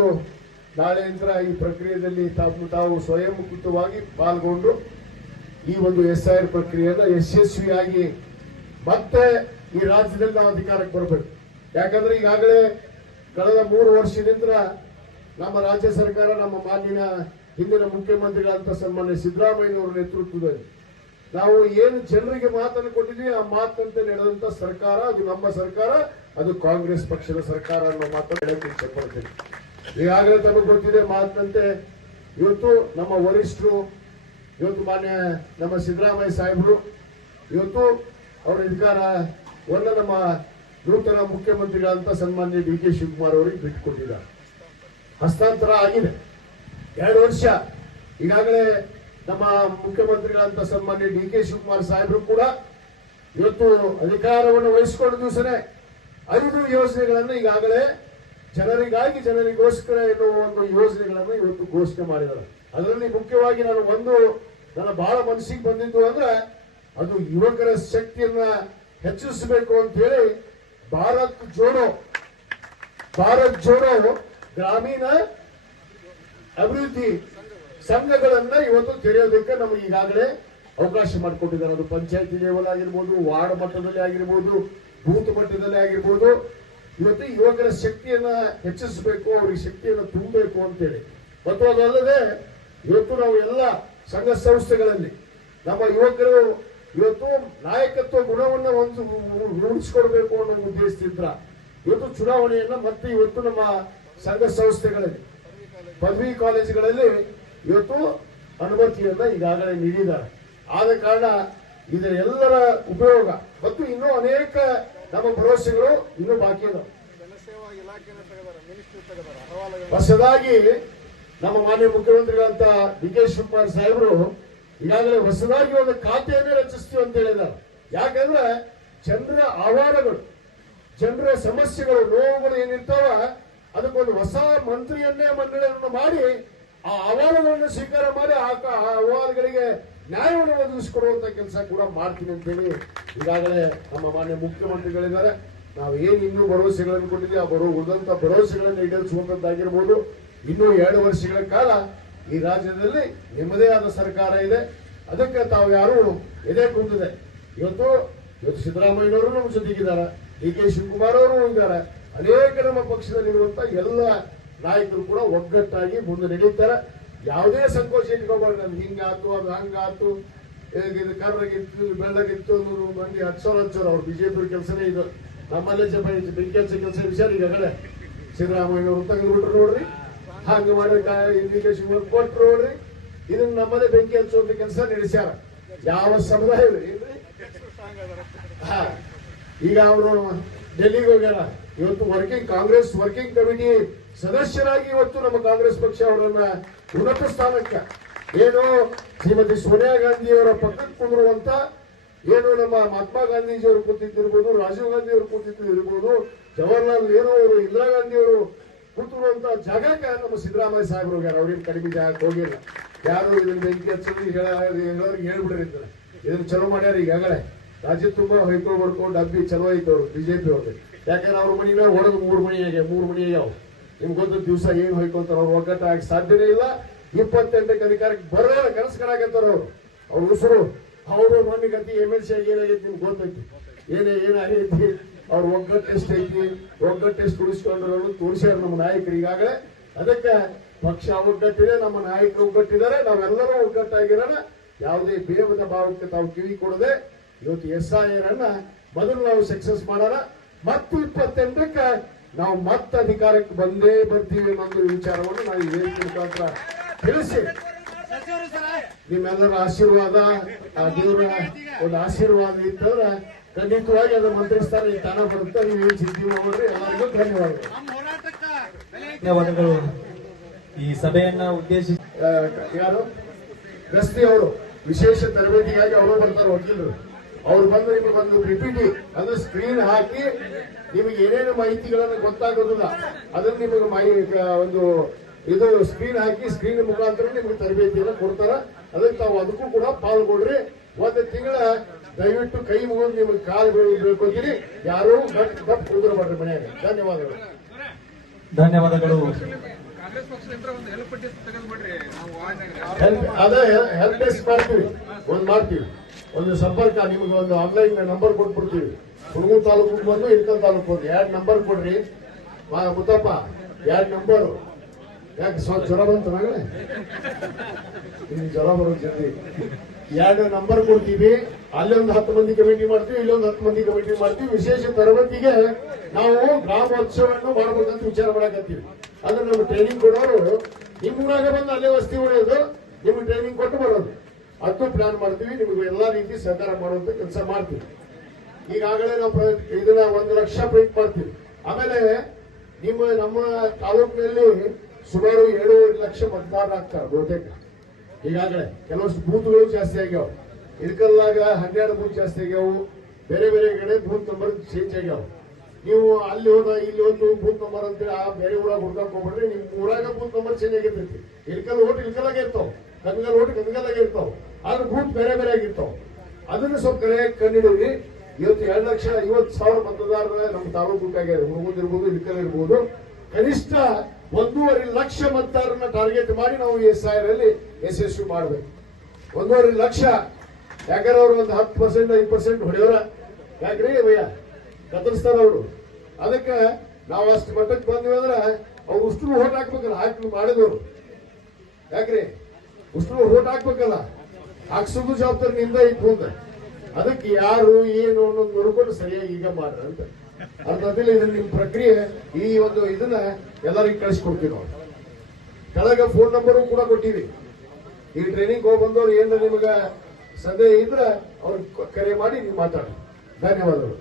ನಾಳೆಯಿಂದ ಈ ಪ್ರಕ್ರಿಯೆಯಲ್ಲಿ ತಾವು ಸ್ವಯಂಕೃತವಾಗಿ ಪಾಲ್ಗೊಂಡು ಈ ಒಂದು SIR ಪ್ರಕ್ರಿಯೆಯನ್ನ ಯಶಸ್ವಿಯಾಗಿ ಮತ್ತೆ ಈ ರಾಜ್ಯದಲ್ಲಿ ನಾವು ಅಧಿಕಾರಕ್ಕೆ ಬರಬೇಕು. ಯಾಕಂದ್ರೆ ಈಗಾಗಲೇ ಕಳೆದ 3 ವರ್ಷದಿಂದ ನಮ್ಮ ರಾಜ್ಯ ಸರ್ಕಾರ, ನಮ್ಮ ಮಾನ್ಯ ಹಿಂದಿನ ಮುಖ್ಯಮಂತ್ರಿಗಳಂತ ಸನ್ಮಾನ್ಯ ಸಿದ್ದರಾಮಯ್ಯನವರ ನೇತೃತ್ವದಲ್ಲಿ ನಾವು ಏನು ಜನರಿಗೆ ಮಾತನ್ನು ಕೊಟ್ಟಿದ್ವಿ ಆ ಮಾತಂತೆ ನಡೆದಂತ ಸರ್ಕಾರ ಅದು ನಮ್ಮ ಸರ್ಕಾರ, ಅದು ಕಾಂಗ್ರೆಸ್ ಪಕ್ಷದ ಸರ್ಕಾರ ಅನ್ನೋ ಮಾತನ್ನು ಹೇಳಕ್ಕೆ ಇಷ್ಟಪಡ್ತೀನಿ. ಈಗಾಗಲೇ ತಮಗೆ ಗೊತ್ತಿದೆ ಮಾತಂತೆ ಇವತ್ತು ನಮ್ಮ ವರಿಷ್ಠರು, ಇವತ್ತು ಮಾನ್ಯ ನಮ್ಮ ಸಿದ್ದರಾಮಯ್ಯ ಸಾಹೇಬರು ಇವತ್ತು ಅವರ ಅಧಿಕಾರವನ್ನು ನಮ್ಮ ನೂತನ ಮುಖ್ಯಮಂತ್ರಿಗಳಂತ ಸನ್ಮಾನ್ಯ ಡಿ.ಕೆ. ಶಿವಕುಮಾರ್ ಅವರಿಗೆ ಬಿಟ್ಟುಕೊಟ್ಟಿದ್ದಾರೆ. ಹಸ್ತಾಂತರ ಆಗಿದೆ 2 ವರ್ಷ. ಈಗಾಗಲೇ ನಮ್ಮ ಮುಖ್ಯಮಂತ್ರಿಗಳಂತ ಸನ್ಮಾನ್ಯ ಡಿ.ಕೆ. ಶಿವಕುಮಾರ್ ಸಾಹೇಬರು ಕೂಡ ಇವತ್ತು ಅಧಿಕಾರವನ್ನು ವಹಿಸಿಕೊಂಡ ದಿವಸನೇ 5 ಯೋಜನೆಗಳನ್ನು ಈಗಾಗಲೇ ಜನರಿಗಾಗಿ ಜನರಿಗೋಸ್ಕರ ಎನ್ನುವ ಒಂದು ಯೋಜನೆಗಳನ್ನು ಇವತ್ತು ಘೋಷಣೆ ಮಾಡಿದ್ದಾರೆ. ಅದರಲ್ಲಿ ಮುಖ್ಯವಾಗಿ ನನ್ನ ಬಹಳ ಮನಸ್ಸಿಗೆ ಬಂದಿದ್ದು ಅಂದ್ರೆ ಅದು ಯುವಕರ ಶಕ್ತಿಯನ್ನ ಹೆಚ್ಚಿಸಬೇಕು ಅಂತ ಹೇಳಿ ಭಾರತ್ ಜೋಡೋ ಗ್ರಾಮೀಣ ಅಭಿವೃದ್ಧಿ ಸಂಘಗಳನ್ನ ಇವತ್ತು ತೆರೆಯೋದಕ್ಕೆ ನಮಗೆ ಈಗಾಗಲೇ ಅವಕಾಶ ಮಾಡಿಕೊಟ್ಟಿದ್ದಾರೆ. ಅದು ಪಂಚಾಯತಿ ಲೆವೆಲ್ ಆಗಿರ್ಬೋದು, ವಾರ್ಡ್ ಮಟ್ಟದಲ್ಲಿ ಆಗಿರ್ಬೋದು, ಬೂತ್ ಮಟ್ಟದಲ್ಲಿ ಆಗಿರ್ಬೋದು. ಇವತ್ತು ಯುವಕರ ಶಕ್ತಿಯನ್ನ ಹೆಚ್ಚಿಸಬೇಕು, ಅವರಿಗೆ ಶಕ್ತಿಯನ್ನು ತುಂಬಬೇಕು ಅಂತೇಳಿ. ಮತ್ತು ಅದಲ್ಲದೆ ಇವತ್ತು ನಾವು ಎಲ್ಲ ಸಂಘ ಸಂಸ್ಥೆಗಳಲ್ಲಿ ನಮ್ಮ ಯುವಕರು ಇವತ್ತು ನಾಯಕತ್ವ ಗುಣವನ್ನ ರೂಢಿಸಿಕೊಡ್ಬೇಕು ಅನ್ನೋ ಉದ್ದೇಶದಿಂದ ಇವತ್ತು ಚುನಾವಣೆಯನ್ನ ಮತ್ತೆ ಇವತ್ತು ನಮ್ಮ ಸಂಘ ಸಂಸ್ಥೆಗಳಲ್ಲಿ ಪದವಿ ಕಾಲೇಜುಗಳಲ್ಲಿ ಇವತ್ತು ಅನುಮತಿಯನ್ನ ಈಗಾಗಲೇ ನೀಡಿದ್ದಾರೆ. ಆದ ಕಾರಣ ಇದರ ಎಲ್ಲರ ಉಪಯೋಗ ಮತ್ತು ಇನ್ನೂ ಅನೇಕ ನಮ್ಮ ಭರವಸೆಗಳು ಇನ್ನೂ ಬಾಕಿ ಇದಾವೆ. ಹೊಸದಾಗಿ ನಮ್ಮ ಮಾನ್ಯ ಮುಖ್ಯಮಂತ್ರಿಗಳಂತ ಡಿ.ಕೆ. ಶಿವಕುಮಾರ್ ಸಾಹೇಬರು ಈಗಾಗಲೇ ಹೊಸದಾಗಿ ಒಂದು ಖಾತೆಯನ್ನೇ ರಚಿಸ್ತೀವಿ ಅಂತ ಹೇಳಿದ್ದಾರೆ. ಯಾಕಂದ್ರೆ ಜನರ ಆಹ್ವಾನಗಳು, ಜನರ ಸಮಸ್ಯೆಗಳು, ನೋವುಗಳು ಏನಿರ್ತಾವ ಅದಕ್ಕೊಂದು ಹೊಸ ಮಂತ್ರಿಯನ್ನೇ ಮಂಡಳಿಯನ್ನು ಮಾಡಿ ಆ ಅಹವಾಲುಗಳನ್ನು ಸ್ವೀಕಾರ ಮಾಡಿ ಆ ಅಹವಾಲುಗಳಿಗೆ ನ್ಯಾಯವನ್ನು ಒದಗಿಸಿಕೊಡುವಂತ ಕೆಲಸ ಕೂಡ ಮಾಡ್ತೀನಿ ಅಂತ ಹೇಳಿ ಈಗಾಗಲೇ ನಮ್ಮ ಮಾನ್ಯ ಮುಖ್ಯಮಂತ್ರಿಗಳಿದ್ದಾರೆ. ನಾವು ಏನು ಇನ್ನೂ ಭರವಸೆಗಳನ್ನು ಕೊಟ್ಟಿದ್ದೀವಿ ಆ ಉಳಿದಂತ ಭರವಸೆಗಳನ್ನು ಈಡೇರಿಸುವಂತದ್ದಾಗಿರ್ಬೋದು. ಇನ್ನೂ 2 ವರ್ಷಗಳ ಕಾಲ ಈ ರಾಜ್ಯದಲ್ಲಿ ನಿಮ್ಮದೇ ಆದ ಸರ್ಕಾರ ಇದೆ. ಅದಕ್ಕೆ ತಾವು ಯಾರು ಎದೆ ಕುಂದಿದೆ. ಇವತ್ತು ಸಿದ್ದರಾಮಯ್ಯನವರು ನಮ್ಮ ಜೊತೆಗಿದ್ದಾರೆ, ಡಿ.ಕೆ. ಶಿವಕುಮಾರ್ ಅವರು ಇದ್ದಾರೆ, ಅನೇಕ ನಮ್ಮ ಪಕ್ಷದಲ್ಲಿರುವಂತ ಎಲ್ಲ ನಾಯಕರು ಕೂಡ ಒಗ್ಗಟ್ಟಾಗಿ ಮುಂದೆ ನಡೀತಾರೆ. ಯಾವುದೇ ಸಂಕೋಚ ಇಟ್ಕೋಬಾರ್ದು. ನಮ್ಗೆ ಹಿಂಗಾತು, ಅದು ಹಂಗಾತು, ಇದು ಕರ್ರಗಿತ್ತು, ಬೆಳ್ಳಗಿತ್ತು ಅನ್ನೋದು ಮಂದಿ ಹಚ್ಚೋರು ಅವ್ರು ಬಿಜೆಪಿ ಕೆಲಸನೇ ಇದು. ನಮ್ಮಲ್ಲೇ ಬೆಂಕಿ ಹಚ್ಚೋ ಕೆಲಸ ವಿಚಾರ ಈಗಾಗಲೇ ಸಿದ್ದರಾಮಯ್ಯನವರು ತೆಗೆದುಬಿಟ್ರು ನೋಡ್ರಿ, ಹಂಗ ಮಾಡಿ ಡಿ.ಕೆ. ಶಿವಕುಮಾರ್ ಕೊಟ್ರು ನೋಡ್ರಿ. ಇದನ್ನ ನಮ್ಮಲ್ಲೇ ಬೆಂಕಿ ಹಚ್ಚುವಂತ ಕೆಲಸ ನಡೆಸ್ಯಾರ. ಯಾವ ಸಮುದಾಯ ಏನ್ರಿ? ಈಗ ಅವರು ಡೆಲ್ಲಿಗೆ ಹೋಗ್ಯಾರ. ಇವತ್ತು ಕಾಂಗ್ರೆಸ್ ವರ್ಕಿಂಗ್ ಕಮಿಟಿ ಸದಸ್ಯರಾಗಿ ಇವತ್ತು ನಮ್ಮ ಕಾಂಗ್ರೆಸ್ ಪಕ್ಷ ಅವರನ್ನ ಉನ್ನತ ಸ್ಥಾನಕ್ಕೆ ಏನು ಶ್ರೀಮತಿ ಸೋನಿಯಾ ಗಾಂಧಿಯವರ ಪಕ್ಕಕ್ಕೆ ಕುಂದಿರುವಂತ ಏನು ನಮ್ಮ ಮಹಾತ್ಮ ಗಾಂಧೀಜಿಯವರು ಕೂತಿದ್ದಿರ್ಬೋದು, ರಾಜೀವ್ ಗಾಂಧಿ ಅವರು ಕೂತಿದ್ದಿರ್ಬೋದು, ಜವಾಹರ್ಲಾಲ್ ನೆಹರು ಅವರು, ಇಂದಿರಾ ಗಾಂಧಿ ಅವರು ಕೂತಿರುವಂತ ಜಾಗಕ್ಕೆ ನಮ್ಮ ಸಿದ್ದರಾಮಯ್ಯ ಸಾಹೇಬರು ಹೋಗ್ಯಾರ. ಅವ್ರಿಗೆ ಕಡಿಮೆ ಜಾಗಕ್ಕೆ ಹೋಗಿಲ್ಲ. ಯಾರು ಇದನ್ನ ಬೆಂಕಿ ಹಚ್ಚೋದು ಹೇಳೋರಿಗೆ ಹೇಳ್ಬಿಟ್ಟಿರ್ತಾರೆ. ಇದನ್ನ ಚಲೋ ಮಾಡ್ಯಾರ. ಈಗಾಗಲೇ ರಾಜ್ಯ ತುಂಬಾ ಹೊಯ್ಕೊಂಡು ಬರ್ಕೊಂಡು ಡಬ್ಬಿ ಚಲೋ ಐತೆ ಅವರು ಬಿಜೆಪಿ ಅವ್ರಿಗೆ. ಯಾಕಂದ್ರೆ ಅವ್ರ ಮನಿನ ಹೊಡೆದು 3 ಮನಿ ಆಗ್ಯಾವ. ನಿಮ್ಗೆ ಗೊತ್ತ ದಿವಸ ಏನ್ ಹೊಯ್ಕೊಂತಾರ. ಅವ್ರು ಒಗ್ಗಟ್ಟಾಗಿ ಸಾಧ್ಯನೇ ಇಲ್ಲ. 28ಕ್ಕೆ ಅಧಿಕಾರಕ್ಕೆ ಬರೋಲ್ಲ, ಕನಸು ಕಾಣಕತ್ತಾರ ಅವ್ರ ಉಸಿರು. ಅವರು ಮನೆಗಂತಿ MLC ಏನಾಗೈತಿ ನಿಮ್ಗೆ ಗೊತ್ತೈತಿ. ಏನಾಗೈತಿ ಅವ್ರ ಒಗ್ಗಟ್ಟು ಎಷ್ಟೈತಿ, ಒಗ್ಗಟ್ಟು ಎಷ್ಟು ಉಳಿಸ್ಕೊಂಡ್ರು ತೋರಿಸ್ಯಾರ ನಮ್ಮ ನಾಯಕರು ಈಗಾಗಲೇ. ಅದಕ್ಕೆ ಪಕ್ಷ ಒಗ್ಗಟ್ಟಿದೆ, ನಮ್ಮ ನಾಯಕರು ಒಗ್ಗಟ್ಟಿದ್ದಾರೆ, ನಾವೆಲ್ಲರೂ ಒಗ್ಗಟ್ಟಾಗಿರೋಣ. ಯಾವುದೇ ಭೇದದ ಭಾವಕ್ಕೆ ತಾವು ಕಿವಿ ಕೊಡದೆ ಇವತ್ತು SIR ಅನ್ನ ಮೊದಲು ನಾವು ಸಕ್ಸಸ್ ಮಾಡೋಣ. ಮತ್ತು 28ಕ್ಕೆ ನಾವು ಮತ್ತೆ ಅಧಿಕಾರಕ್ಕೆ ಬಂದೇ ಬರ್ತೀವಿ ಅನ್ನೋ ವಿಚಾರವನ್ನು ನಾವು ವೇದಿಕೆ ಮುಖಾಂತರ ತಿಳಿಸಿ ನಿಮ್ಮೆಲ್ಲರ ಆಶೀರ್ವಾದ, ದೇವರ ಒಂದು ಆಶೀರ್ವಾದ ಇತ್ತಂದ್ರೆ ಖಂಡಿತವಾಗಿ ಅದು ಮಂತ್ರಿ ಸ್ಥಾನ ತಾನ ಬರುತ್ತೆ. ನೀವೇನು ಚಿಂತೆ ಮಾಡ್ರಿ. ಎಲ್ಲರಿಗೂ ಧನ್ಯವಾದಗಳು. ಧನ್ಯವಾದಗಳು. ಈ ಸಭೆಯನ್ನ ಉದ್ದೇಶಿಸಿ ಯಾರು ಗಸ್ತಿ ಅವರು ವಿಶೇಷ ತರಬೇತಿಗಾಗಿ ಅವರು ಬರ್ತಾರೆ, ವಕೀಲರು. ಅವ್ರು ಬಂದು ನಿಮಗೆ ಒಂದು PPT ಅಂದ್ರೆ ಸ್ಕ್ರೀನ್ ಹಾಕಿ ನಿಮಗೆ ಏನೇನು ಮಾಹಿತಿಗಳನ್ನು ಗೊತ್ತಾಗೋದಿಲ್ಲ ಅದನ್ನ ನಿಮಗೆ ಒಂದು ಇದು ಸ್ಕ್ರೀನ್ ಹಾಕಿ ಸ್ಕ್ರೀನ್ ಮುಖಾಂತರ ನಿಮಗೆ ತರಬೇತಿಯನ್ನು ಕೊಡ್ತಾರ. ಅದಕ್ಕೆ ತಾವು ಅದಕ್ಕೂ ಕೂಡ ಪಾಲ್ಗೊಳ್ರಿ. 1 ತಿಂಗಳ ದಯವಿಟ್ಟು ಕೈ ಮುಗಿದು ನಿಮಗೆ ಕಾಲು ಬೀಳ್ಕೊತೀರಿ. ಯಾರು ಗಪ್ ಕುದುರಬಾರ್ರಿ ಮನೆಯಾಗ. ಧನ್ಯವಾದಗಳು. ಧನ್ಯವಾದಗಳು. ಅದೇ ಹೆಲ್ಪ್ ಡೆಸ್ಕ್ ಮಾಡ್ತೀವಿ. ಒಂದು ಸಂಪರ್ಕ ನಿಮಗೆ ಒಂದು ಆನ್ಲೈನ್ ನಂಬರ್ ಕೊಟ್ಬಿಡ್ತೀವಿ. ಹುಡುಗೂರು ತಾಲೂಕು ಬಂದು ಇಳ್ಕಲ್ ತಾಲೂಕು ಬಂದು 2 ನಂಬರ್ ಕೊಡ್ರಿ. ಮುತ್ತಪ್ಪ 2 ನಂಬರು ಯಾಕೆ ಸ್ವಲ್ಪ ಜ್ವರ ಬಂತು ನಾಗಲೇ ನಿಮ್ಗೆ ಜ್ವರ ಬರೋದು ಜಲ್ದಿ 2 ನಂಬರ್ ಕೊಡ್ತೀವಿ. ಅಲ್ಲಿ ಒಂದು 10 ಮಂದಿ ಕಮಿಟಿ ಮಾಡ್ತೀವಿ, ಇಲ್ಲೊಂದು 10 ಮಂದಿ ಕಮಿಟಿ ಮಾಡ್ತೀವಿ. ವಿಶೇಷ ತರಬೇತಿಗೆ ನಾವು ಗ್ರಾಮೋತ್ಸವವನ್ನು ಮಾಡ್ಬೇಕಂತ ವಿಚಾರ ಮಾಡಕತ್ತೀವಿ. ಅಂದ್ರೆ ನಮ್ಮ ಟ್ರೈನಿಂಗ್ ಕೊಡೋರು ನಿಮ್ಮೂರಾಗ ಬಂದು ಅಲ್ಲೇ ವಸ್ತಿ ಉಳಿಯೋದು, ನಿಮ್ಗೆ ಟ್ರೈನಿಂಗ್ ಕೊಟ್ಟು ಬರೋದು, ಅದು ಪ್ಲಾನ್ ಮಾಡ್ತೀವಿ. ನಿಮ್ಗೆ ಎಲ್ಲಾ ರೀತಿ ಸಹಕಾರ ಮಾಡುವಂತ ಕೆಲಸ ಮಾಡ್ತೀವಿ. ಈಗಾಗಲೇ ನಾವು ಇದನ್ನ 1 ಲಕ್ಷ ಪ್ರಯತ್ನ ಮಾಡ್ತೀವಿ. ಆಮೇಲೆ ನಮ್ಮ ತಾಲೂಕಿನಲ್ಲಿ ಸುಮಾರು 7.5 ಲಕ್ಷ ಮತದಾರರಾಗ್ತಾರೆ ಬಹುತೇಕ. ಈಗಾಗಲೇ ಕೆಲವಷ್ಟು ಬೂತ್ಗಳು ಜಾಸ್ತಿ ಆಗ್ಯಾವ. ಇಳಕಲ್ಲಾಗ 12 ಬೂತ್ ಜಾಸ್ತಿ ಆಗ್ಯಾವು. ಬೇರೆ ಬೇರೆ ಕಡೆ ಬೂತ್ ನಂಬರ್ ಚೇಂಜ್ ಆಗ್ಯಾವ. ನೀವು ಅಲ್ಲಿ ಹೋದ ಇಲ್ಲಿ ಒಂದು ಬೂತ್ ನಂಬರ್ ಅಂತೇಳಿ ಆ ಬೇರೆ ಊರಾಗ ಹುಡ್ಕಾಕ್ ಹೋಗ್ಬಿಡ್ರಿ. ನಿಮ್ ಊರಾಗ ಬೂತ್ ನಂಬರ್ ಚೇಂಜ್ ಆಗಿರ್ತೈತಿ. ಇಳಕಲ್ ಓಟ್ ಇಳಕಲ್ಲಾಗೆ ಇರ್ತಾವ, ಕನ್ಗಲ್ ಓಟ್ ಕನ್ಗಲ್ಲಾಗೆ ಇರ್ತಾವ. ಆದ್ರೆ ಬೂತ್ ಬೇರೆ ಬೇರೆ ಆಗಿರ್ತಾವ. ಅದನ್ನು ಸ್ವಲ್ಪ ಕರೆಯಾಗಿ ಕಂಡಿಡೀವಿ. ಇವತ್ತು 2,50,000 ಮತದಾರರ ನಮ್ಮ ತಾಲೂಕು ಹುಡುಗರು ಇರ್ಬೋದು, ಇಳಕಲ್ ಇರ್ಬೋದು. ಕನಿಷ್ಠ 1.5 ಲಕ್ಷ ಮತದಾರರನ್ನ ಟಾರ್ಗೆಟ್ ಮಾಡಿ ನಾವು ಈ SIR ಅಲ್ಲಿ ಯಶಸ್ವಿ ಮಾಡಬೇಕು. 1.5 ಲಕ್ಷ. ಯಾಕಂದ್ರೆ ಅವ್ರು ಒಂದು 10% 5% ಹೊಡೆಯೋರ ಯಾಕ್ರಿ ಭಯ್ಯ ಕತ್ತರಿಸ್ತಾರ ಅವರು. ಅದಕ್ಕೆ ನಾವು ಅಷ್ಟು ಮಟ್ಟಕ್ಕೆ ಬಂದ್ವಿ ಅಂದ್ರೆ ಅವ್ರು ಉಷ್ಟು ಓಟ್ ಹಾಕ್ಬೇಕಲ್ಲ, ಹಾಕಿ ಮಾಡಿದವರು. ಯಾಕ್ರಿ ಉಷ್ಟು ಓಟ್ ಹಾಕ್ಬೇಕಲ್ಲ, ಹಾಕ್ಸೋದು ಜವಾಬ್ದಾರಿ ನಿಂದ ಇತ್ತು ಮುಂದೆ. ಅದಕ್ಕೆ ಯಾರು ಏನು ಅನ್ನೋದು ನೋಡ್ಕೊಂಡು ಸರಿಯಾಗಿ ಈಗ ಮಾಡ್ರ ಅಂತ ಅರ್ಥದಲ್ಲಿ ಇದನ್ನ ನಿಮ್ ಪ್ರಕ್ರಿಯೆ ಈ ಒಂದು ಇದನ್ನ ಎಲ್ಲರಿಗೂ ಕಳಿಸ್ಕೊಡ್ತೀವಿ ನಾವು. ಕೆಳಗ ಫೋನ್ ನಂಬರು ಕೂಡ ಕೊಟ್ಟಿವಿ. ಈ ಟ್ರೈನಿಂಗ್ ಹೋಗಿ ಬಂದವ್ರು ಏನು ನಿಮ್ಗ ಸಂದೇಹ ಇದ್ರೆ ಅವ್ರಿಗೆ ಕರೆ ಮಾಡಿ ನೀವು ಮಾತಾಡಿ. ಧನ್ಯವಾದಗಳು.